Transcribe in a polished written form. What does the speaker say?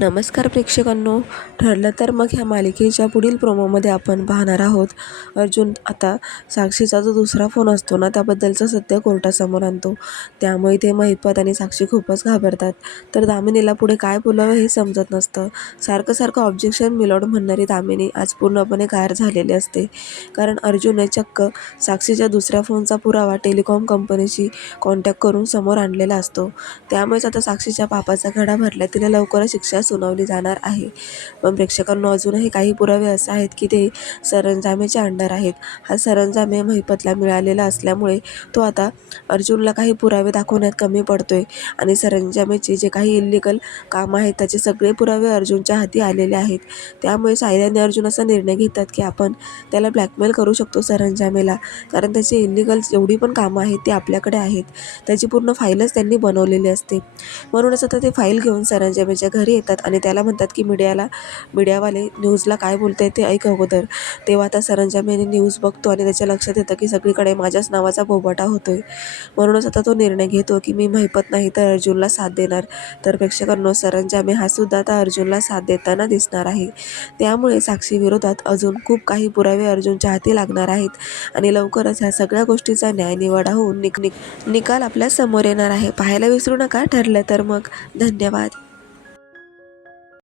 नमस्कार प्रेक्षकांनो. ठरलं तर मग ह्या मालिकेच्या पुढील प्रोमोमध्ये आपण पाहणार आहोत अर्जुन आता साक्षीचा जो दुसरा फोन असतो ना त्याबद्दलचं सत्य कोर्टासमोर आणतो. त्यामुळे ते महिपत आणि साक्षी खूपच घाबरतात. तर दामिनीला पुढे काय बोलावं हे समजत नसतं. सारखं सारखं ऑब्जेक्शन मिलॉर्ड म्हणणारी दामिनी आज पूर्णपणे गार झालेली असते. कारण अर्जुनने चक्क साक्षीच्या दुसऱ्या फोनचा पुरावा टेलिकॉम कंपनीशी कॉन्टॅक्ट करून समोर आणलेला असतो. त्यामुळेच आता साक्षीच्या पापाचा घडा भरला. तिला लवकरच शिक्षा सुनावली जाणार आहे. पण प्रेक्षकांनो अजूनही काही पुरावे असे आहेत की ते सरंजामेच्या अंडर आहेत. हा सरंजामे महिपतला मिळालेला असल्यामुळे तो आता अर्जुनला काही पुरावे दाखवण्यात कमी पडतोय आणि सरंजामेचे जे काही इल्लीगल काम आहेत त्याचे सगळे पुरावे अर्जुनच्या हाती आलेले आहेत. त्यामुळे सायली आणि अर्जुन असा निर्णय घेतात की आपण त्याला ब्लॅकमेल करू शकतो सरंजामेला, कारण त्याची इल्लीगल जेवढी पण कामं आहेत ती आपल्याकडे आहेत. त्याची पूर्ण फाईलच त्यांनी बनवलेली असते. म्हणूनच आता ते फाईल घेऊन सरंजामेच्या घरी येतात आणि त्याला म्हणतात की मीडियावाले न्यूजला काय बोलताय ते ऐक अगोदर. तेव्हा आता सरंजामेने न्यूज बघतो आणि त्याच्या लक्षात येतं की सगळीकडे माझ्याच नावाचा बोबाटा होतोय. म्हणूनच आता तो निर्णय घेतो की मी महिपत नाही तर अर्जुनला साथ देणार. तर प्रेक्षकांनो सरंजामे हा सुद्धा आता अर्जुनला साथ देताना दिसणार आहे. त्यामुळे साक्षी विरोधात अजून खूप काही पुरावे अर्जुनच्या हाती लागणार आहेत आणि लवकरच ह्या सगळ्या गोष्टीचा न्यायनिवाडा होऊन निकाल आपल्या समोर येणार आहे. पाहायला विसरू नका. ठरलं तर मग. धन्यवाद.